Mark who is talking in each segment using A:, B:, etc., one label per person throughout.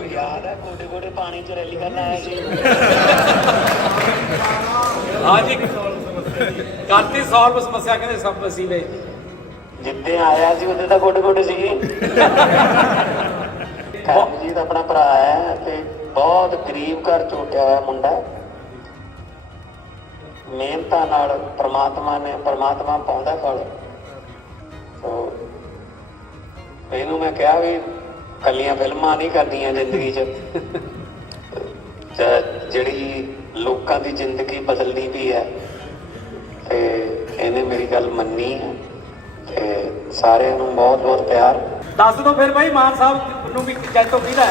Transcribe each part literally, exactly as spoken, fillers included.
A: याद है गोडे गोडे पानी च रैली करना आया जी।
B: हाँ जी करती सॉल्व समस्या कहते सब वसीले
A: जिद्दे आया सी उदे तां गोडे गोडे सीगे। करमजीत अपना भरा है ते बहुत गरीब घर च उठिया होया मुंडा, मिहनतां नाल परमात्मा ने परमात्मा पाउंदा फल। तो ਇਹਨੂੰ मैं कहा भी ਕੱਲੀਆਂ ਫਿਲਮਾਂ नहीं करनियां जिंदगी च, ਜਿਹੜੀ ਲੋਕਾਂ ਦੀ ਜ਼ਿੰਦਗੀ ਬਦਲਣੀ ਵੀ ਹੈ। ਤੇ ਇਹਨੇ ਮੇਰੀ ਗੱਲ ਮੰਨੀ ਹੈ ਤੇ ਸਾਰਿਆਂ ਨੂੰ ਬਹੁਤ ਬਹੁਤ ਪਿਆਰ।
B: ਦੱਸ ਦੋ ਫਿਰ ਬਾਈ ਮਾਨ ਸਾਹਿਬ ਨੂੰ ਵੀ ਜੈਤੋ ਕਿਹਦਾ ਹੈ।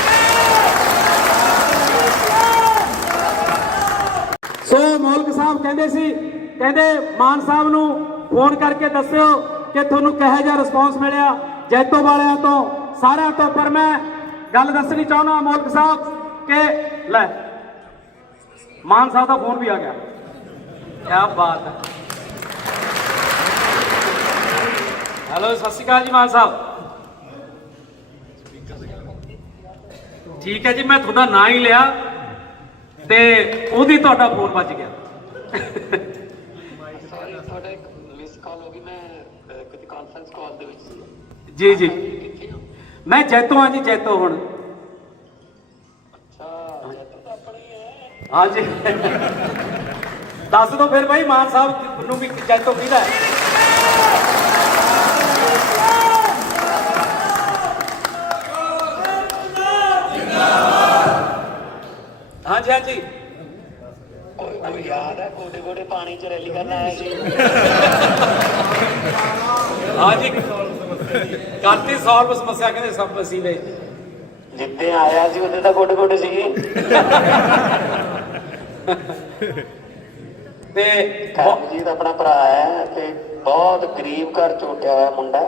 B: ਸੋ ਮੌਲਕ ਸਾਹਿਬ ਕਹਿੰਦੇ ਸੀ, ਕਹਿੰਦੇ ਮਾਨ ਸਾਹਿਬ ਨੂੰ ਫੋਨ ਕਰਕੇ ਦੱਸਿਓ ਕਿ ਤੁਹਾਨੂੰ ਕਿਹੋ ਜਿਹਾ ਰਿਸਪੌਂਸ ਮਿਲਿਆ ਜੈਤੋ ਵਾਲਿਆਂ ਤੋਂ ਸਾਰਿਆਂ ਤੋਂ। ਪਰ ਮੈਂ ਗੱਲ ਦੱਸਣੀ ਚਾਹੁੰਦਾ ਮੌਲਕ ਸਾਹਿਬ ਕਿ ਲੈ ਮਾਨ ਸਾਹਿਬ ਦਾ ਫੋਨ ਵੀ ਆ ਗਿਆ। ਕਿਆ ਬਾਤ ਹੈ। ਹੈਲੋ ਸਤਿ ਸ਼੍ਰੀ ਅਕਾਲ ਜੀ ਮਾਨ ਸਾਹਿਬ। ਠੀਕ ਹੈ ਜੀ, ਮੈਂ ਤੁਹਾਡਾ ਨਾਂ ਹੀ ਲਿਆ ਤੇ ਉਹਦੀ ਤੁਹਾਡਾ ਫੋਨ ਵੱਜ ਗਿਆ।
A: ਸੌਰੀ ਤੁਹਾਡਾ ਇੱਕ ਮਿਸ ਕਾਲ ਹੋ ਗਈ, ਮੈਂ ਕਿਤੇ ਕਾਨਫਰੰਸ ਕਾਲ ਦੇ ਵਿੱਚ ਸੀ।
B: ਜੀ ਜੀ ਮੈਂ ਜੈਤੋ ਹਾਂ ਜੀ, ਜੈਤੋ ਹੁਣ।
A: ਅੱਛਾ ਜੈਤੋ ਤਾਂ ਆਪਣੀ ਹੈ।
B: ਹਾਂ ਜੀ ਦੱਸ ਦੋ ਫਿਰ ਬਾਈ ਮਾਨ ਸਾਹਿਬ ਨੂੰ ਵੀ ਜੈਤੋ ਕਿਹਦਾ ਹੈ। हाँ जी हाँ जी
A: कोई कोई याद है गोडे गोडे पानी च रैली करना आया जी।
B: हाँ जी करती सॉल्व समस्या कहते सब वसीले
A: जिद्दे आया सी उदे तां गोडे गोडे सीगे।
B: ते
A: करमजीत अपना भरा है ते बहुत गरीब घर च उठिया होया मुंडा,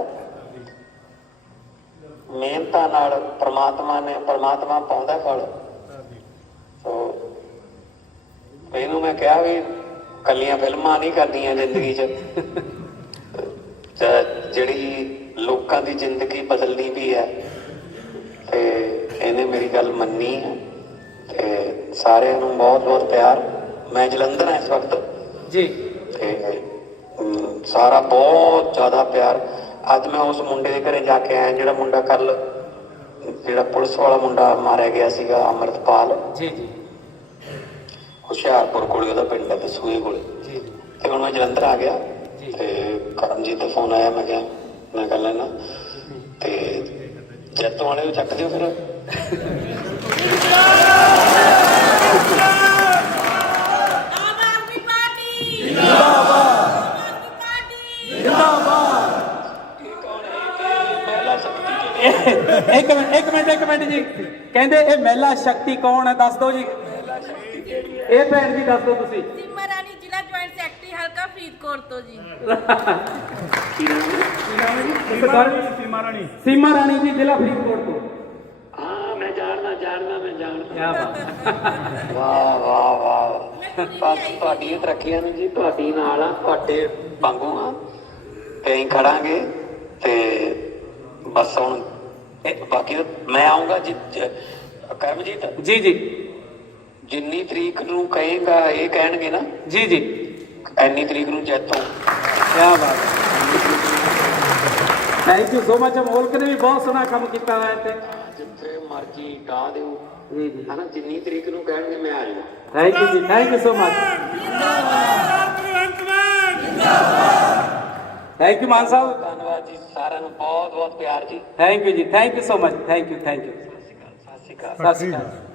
A: मिहनतां नाल परमात्मा ने परमात्मा पाउंदा फल। तो ਇਹਨੂੰ मैं कहा भी ਕੱਲੀਆਂ ਫਿਲਮਾਂ नहीं करनियां जिंदगी च, ਜਿਹੜੀ ਲੋਕਾਂ ਦੀ ਜ਼ਿੰਦਗੀ ਬਦਲਣੀ ਵੀ ਹੈ। ਤੇ ਇਹਨੇ ਮੇਰੀ ਗੱਲ ਮੰਨੀ ਹੈ ਤੇ ਸਾਰਿਆਂ ਨੂੰ ਬਹੁਤ ਬਹੁਤ ਪਿਆਰ। ਮੈਂ ਜਲੰਧਰ ਹਾਂ ਇਸ ਵਕਤ
B: ਜੀ
A: ਤੇ ਸਾਰਾ ਬਹੁਤ ਜ਼ਿਆਦਾ ਪਿਆਰ। ਅੱਜ ਮੈਂ ਉਸ ਮੁੰਡੇ ਦੇ ਘਰੇ ਜਾ ਕੇ ਆਇਆ ਜਿਹੜਾ ਮੁੰਡਾ ਕੱਲ ਜਿਹੜਾ ਪੁਲਿਸ ਵਾਲਾ ਮੁੰਡਾ ਮਾਰਿਆ ਗਿਆ ਸੀਗਾ, ਅੰਮ੍ਰਿਤਪਾਲ।
B: ਜੀ ਜੀ
A: ਹੁਸ਼ਿਆਰਪੁਰ ਕੋਲ ਉਹਦਾ ਪਿੰਡ ਹੈ ਦਸੂਏ ਕੋਲ।
B: ਜੀ
A: ਤੇ ਹੁਣ ਮੈਂ ਜਲੰਧਰ ਆ ਗਿਆ ਤੇ ਕਰਮਜੀਤ ਦਾ ਫੋਨ ਆਇਆ, ਮੈਂ ਕਿਹਾ ਮੈਂ ਕਰ ਲੈਣਾ ਤੇ ਜੈਤੋਂ ਵਾਲੇ ਨੂੰ ਚੱਕ ਦਿਓ ਫਿਰ।
B: ਇੱਕ ਮਿੰਟ ਇੱਕ ਮਿੰਟ ਇੱਕ ਮਿੰਟ ਜੀ, ਕਹਿੰਦੇ ਇਹ ਮਹਿਲਾ ਸ਼ਕਤੀ ਕੌਣ ਹੈ ਦੱਸ ਦਿਓ ਜੀ। ਇਹ ਭੈਣ ਜੀ ਦੱਸ ਦਿਓ ਤੁਸੀਂ।
C: ਸੀਮਾ ਰਾਣੀ ਜ਼ਿਲ੍ਹਾ ਜੁਆਇੰਟ ਸੈਕਟਰੀ ਹਲਕਾ ਫਰੀਦਕੋਟ ਤੋਂ ਜੀ।
B: ਸੀਮਾ ਰਾਣੀ ਸੀਮਾ ਰਾਣੀ ਜੀ ਜ਼ਿਲ੍ਹਾ ਫਰੀਦਕੋਟ ਤੋਂ।
A: ਹਾਂ ਮੈਂ ਜਾਣਦਾ ਜਾਣਦਾ ਮੈਂ ਜਾਣਦਾ।
B: ਕਿਆ ਬਾਤ।
A: ਵਾਹ ਵਾਹ ਵਾਹ ਬਸ ਤੁਹਾਡੀਆਂ ਤਰੱਕੀਆਂ ਨੇ ਜੀ, ਤੁਹਾਡੀ ਨਾਲ ਆ, ਤੁਹਾਡੇ ਵਾਂਗੂ ਆ ਤੇ ਅਸੀਂ ਖੜਾਂਗੇ ਤੇ ਬਸ ਹੁਣ ਬਾਕੀ ਮੈਂ ਆਉਂਗਾ ਜੀ। ਕਰਮਜੀਤ
B: ਜੀ ਜੀ
A: ਜਿੰਨੀ ਤਰੀਕ ਨੂੰ ਕਹੇਗਾ ਇਹ ਕਹਿਣਗੇ ਨਾ
B: ਜੀ ਜੀ
A: ਐਨੀ ਤਰੀਕ ਨੂੰ ਜੈਤੋਂ।
B: ਕਿਆ ਬਾਤ। Thank you so much. Molak ਨੇ ਵੀ ਬਹੁਤ ਸੋਹਣਾ ਕੰਮ ਕੀਤਾ ਹੋਇਆ ਤੇ
A: ਜਿੱਥੇ ਮਰਜੀ ਗਾ ਦਿਓ
B: ਜੀ ਜੀ
A: ਹਨਾ, ਜਿੰਨੀ ਤਰੀਕ ਨੂੰ ਕਹਿਣਗੇ ਮੈਂ ਆ ਜਾਊਂਗਾ।
B: ਥੈਂਕ ਯੂ ਜੀ, thank you so much. Thank you Mann Sahib.
A: ਧੰਨਵਾਦ ਜੀ ਸਾਰਿਆਂ ਨੂੰ, ਬਹੁਤ ਬਹੁਤ ਪਿਆਰ ਜੀ।
B: ਥੈਂਕ ਯੂ ਜੀ, thank you so much. Thank you thank you.
A: Sat Sri ਅਕਾਲ।
B: ਸਤਿ ਸ਼੍ਰੀ ਅਕਾਲ।